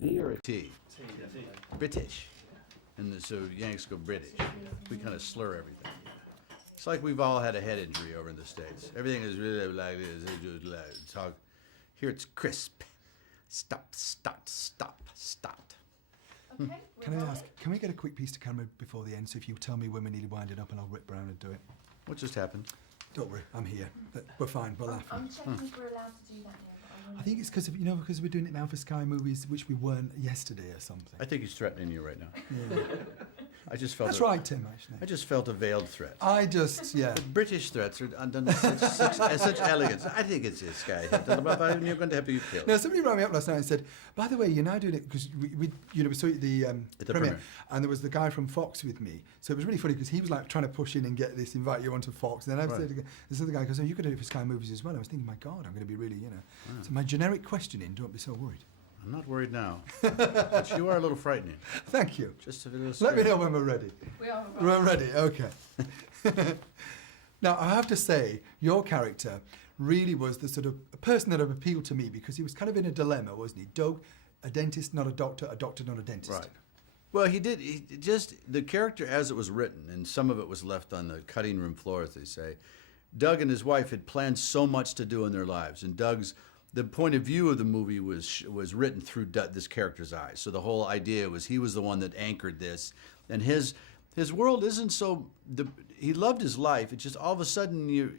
D or a T. British. And so Yanks go British. We kind of slur everything. It's like we've all had a head injury over in the States. Everything is really like this. They just like talk. Here it's crisp. Stop, stop, stop, stop. Okay. Can I ask, can we get a quick piece to camera before the end? So if you tell me when we need to wind it up and I'll rip round and do it. What just happened? Don't worry, I'm here. We're fine, we're laughing. I'm checking if we're allowed to do that here. But I think it's because because we're doing it now for Sky Movies, which we weren't yesterday or something. I think he's threatening you right now. Yeah. I just felt That's a, right, Tim, actually. I just felt a veiled threat. Yeah. British threats are done with such elegance. I think it's this guy. And you're going to have to be killed. No, somebody rang me up last night and said, by the way, you're now doing it, because we saw it at the premiere, and there was the guy from Fox with me. So it was really funny because he was like trying to push in and get this, invite you onto Fox. And then I said, this other guy goes, oh, you could do it for Sky Movies as well. I was thinking, my God, I'm going to be really, So my generic questioning, don't be so worried. I'm not worried now. But you are a little frightening. Thank you. Just a little Let scared. me know when we're ready. we are. We're ready, okay. Now, I have to say, your character really was the sort of person that appealed to me because he was kind of in a dilemma, wasn't he? Doug, a dentist, not a doctor, not a dentist. Right. Well, he just, the character as it was written, and some of it was left on the cutting room floor, as they say, Doug and his wife had planned so much to do in their lives, and the point of view of the movie was written through this character's eyes. So the whole idea was he was the one that anchored this, and his world isn't so. He loved his life. It's just all of a sudden,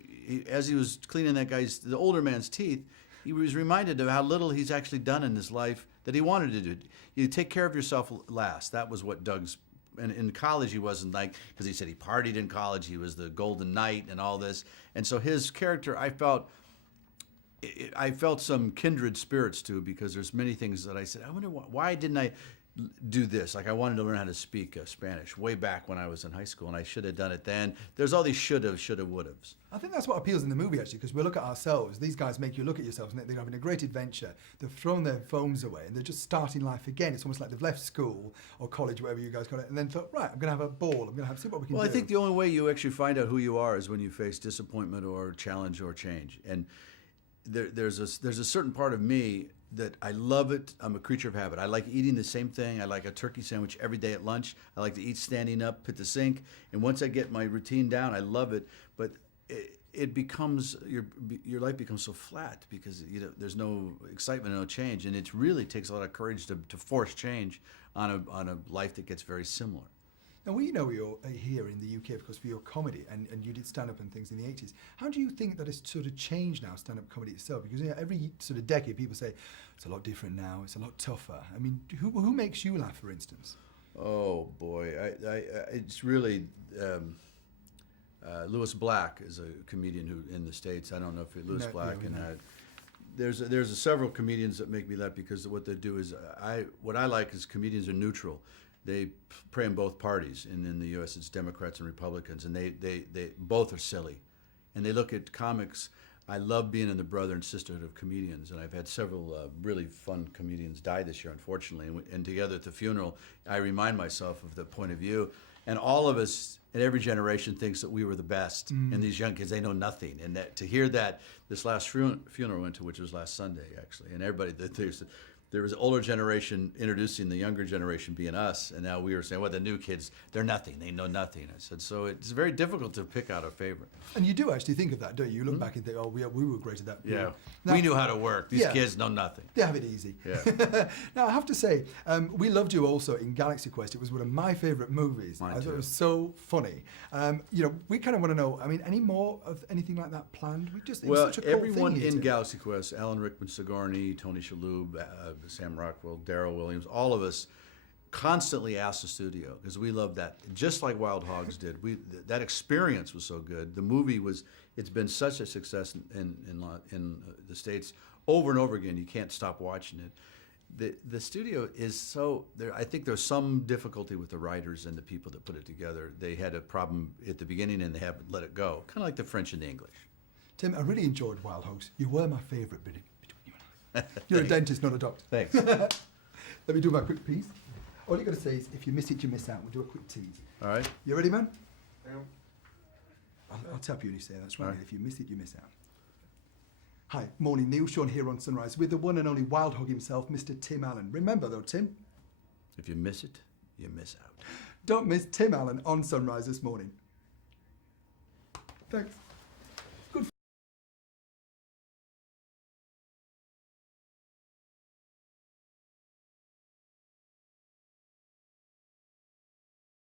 as he was cleaning the older man's teeth, he was reminded of how little he's actually done in his life that he wanted to do. You take care of yourself last. That was what Doug's. And in college, he wasn't like, because he said he partied in college. He was the Golden Knight and all this, and so his character, I felt some kindred spirits to, because there's many things that I said, I wonder why didn't I do this? Like I wanted to learn how to speak Spanish way back when I was in high school, and I should have done it then. There's all these shoulda, woulda-'s. I think that's what appeals in the movie, actually, because we look at ourselves. These guys make you look at yourselves, and they're having a great adventure. They've thrown their phones away, and they're just starting life again. It's almost like they've left school or college, whatever you guys call it, and then thought, right, I'm going to have a ball. I'm going to see what we can do. Well, I think the only way you actually find out who you are is when you face disappointment or challenge or change. And there's a certain part of me that I love it. I'm a creature of habit. I like eating the same thing. I like a turkey sandwich every day at lunch. I like to eat standing up at the sink. And once I get my routine down, I love it. But it becomes, your life becomes so flat because there's no excitement, no change. And it really takes a lot of courage to force change on a life that gets very similar. Now, we know you're here in the UK, of course, for your comedy, and you did stand-up and things in the 80s. How do you think that it's sort of changed now, stand-up comedy itself? Because every sort of decade, people say, it's a lot different now, it's a lot tougher. I mean, who makes you laugh, for instance? Oh, boy. It's really... Lewis Black is a comedian who in the States. I don't know if Lewis Black and there's several comedians that make me laugh because what they do is what I like is comedians are neutral. They play in both parties, and in the U.S. it's Democrats and Republicans, and they both are silly, and they look at comics. I love being in the brother and sisterhood of comedians, and I've had several really fun comedians die this year, unfortunately, and together at the funeral, I remind myself of the point of view, and all of us in every generation thinks that we were the best, and these young kids, they know nothing, and that to hear that this last funeral I went to, which was last Sunday, actually, and everybody, there was an older generation introducing the younger generation being us, and now we were saying, well, the new kids, they're nothing, they know nothing. I said, so it's very difficult to pick out a favorite. And you do actually think of that, don't you? You look back and think, oh, we were great at that. Yeah, now, we knew how to work. These kids know nothing. They have it easy. Yeah. Now, I have to say, we loved you also in Galaxy Quest. It was one of my favorite movies. Mine I thought too. it was so funny. We kind of want to know, I mean, any more of anything like that planned? It was such a cool everyone thing, in Galaxy Quest, Alan Rickman Sigourney, Tony Shalhoub, Sam Rockwell, Darryl Williams, all of us constantly asked the studio because we loved that, just like Wild Hogs did. That experience was so good. The movie it's been such a success in the States over and over again. You can't stop watching it. The studio is so there. I think there's some difficulty with the writers and the people that put it together. They had a problem at the beginning and they haven't let it go, kind of like the French and the English. Tim, I really enjoyed Wild Hogs. You were my favourite between you and I. You're a dentist, not a doctor. Thanks. Let me do my quick piece. All you got to say is, if you miss it, you miss out. We'll do a quick tease. All right. You ready, man? Yeah. I'll tap you when you say that's right. All right. If you miss it, you miss out. Hi, morning, Neil Sean here on Sunrise with the one and only wild hog himself, Mr. Tim Allen. Remember though, Tim, If you miss it, you miss out. don't miss Tim Allen on Sunrise this morning. Thanks.